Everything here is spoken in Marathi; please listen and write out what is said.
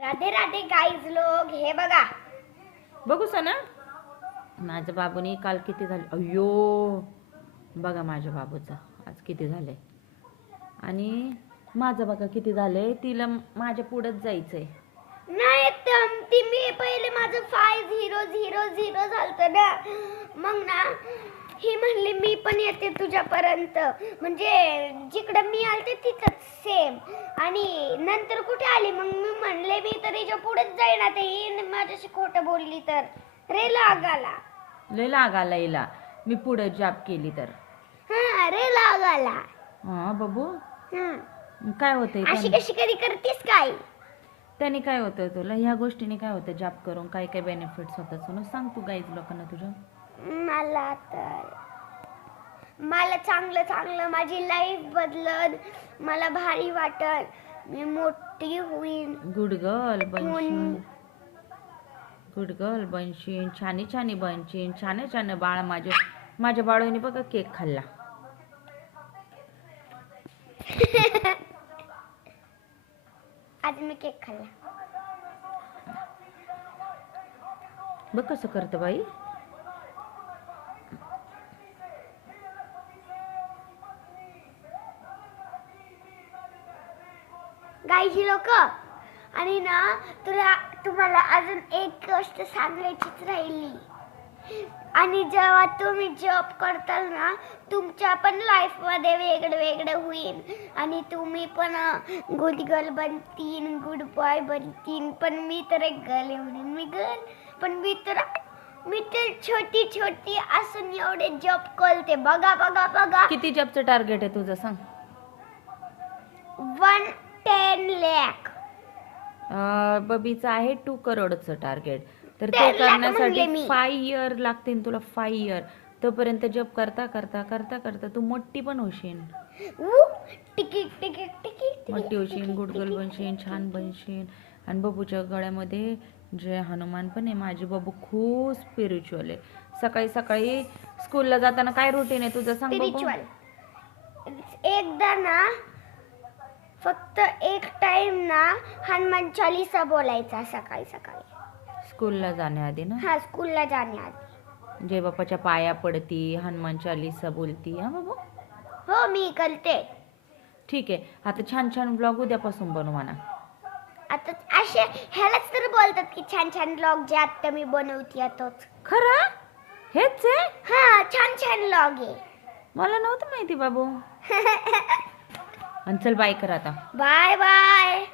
राधे राधे गाईज लोग हे बघा. बघू सना माझ्या बाबूने काल किती झाले? अय्यो. बघा माझ्या बाबूचं. आज किती झाले? आणि माझं बघा किती झाले? तिला माझ्या पुढंच जायचंय. नाही तर ती मी पहिले माझं फाय झिरो झिरो झिरो झालतं ना. मग ना ही म्हणली मी पण येते तुझ्यापर्यंत. म्हणजे जिकडं मी आलते तिथंच सेम आणि नंतर कुठे आली? मग मी म्हणले मी तर तिच्या पुढेच जाईन आता. ही माझ्याशी खोटं बोलली तर. रे लागाला. लय लागाला हिला. मी पुढं जॉब केली तर. हा रे लागाला. हा बाबू. हा. काय होतंय अशी त्याने? कशी कधी करतेस काय? त्याने काय होतं तुला? ह्या गोष्टीने काय होतं? जॉब करून काय काय बेनिफिट्स होतात? सोनू सांग तू गाईज लोकांना तुझ्या. मला तर? मला चांगलं चांगलं माझी लाईफ बदलत मला भारी वाटत मी मोठी होईन. गुड गर्ल बनशीन. गुड गर्ल बनशीन छानी छानी बनशीन छान छान बाळ माझे. माझ्या बाळाने बघा केक खाल्ला. आज मी केक खाल्ला. बघ कसं करतं बाई. गायची लोक. आणि ना तुला तुम्हाला अजून एक गोष्ट सांगायचीच राहिली. आणि जेव्हा तुम्ही जॉब करताल ना तुमच्या पण लाईफमध्ये वेगळं वेगळं होईल. आणि तुम्ही पण गुड गर्ल बनतीन गुड बॉय बनतीन पण मी तर एक गर्ल म्हणून मी गर्ल पण मी तर मी तर छोटी छोटी असून एवढे जॉब करते. बघा बघा बघा. किती जॉबचं टार्गेट आहे तुझं सांग. वन टेन लॅक बबीचं आहे टू करोडचं टार्गेट. तर ते करण्यासाठी. फाय इयर लागतील तुला फाय इयर. तोपर्यंत जॉब करता करता करता करता तू मोठी पण होशील. मोठी होशील गुड गर्ल बनशील छान बनशील. आणि बबूच्या गळ्यामध्ये जे हनुमान पण आहे. माझी बाबू खूप स्पिरिच्युअल आहे. सकाळी सकाळी स्कूलला जाताना काय रुटीन आहे तुझं सांग एकदा ना फक्त एक टाइम ना हनुमान चालीसा बोलायचा सकाळी सकाळी. स्कूलला जाण्याआधी ना? हा स्कूलला जाण्याआधी. जय बापाच्या पाया पडती हनुमान चालीसा बोलती हा बाबू? हो मी करते. ठीक आहे. आता छान छान ब्लॉग उद्यापासून बनवू म्हणा. आता असे ह्यालाच तर बोलतात की छान छान ब्लॉग जे आता मी बनवते आताच. खरं? हेच आहे? हा छान छान ब्लॉग आहे. मला नव्हतं माहिती बाबू. आणि चल बाय कर आता. Bye bye.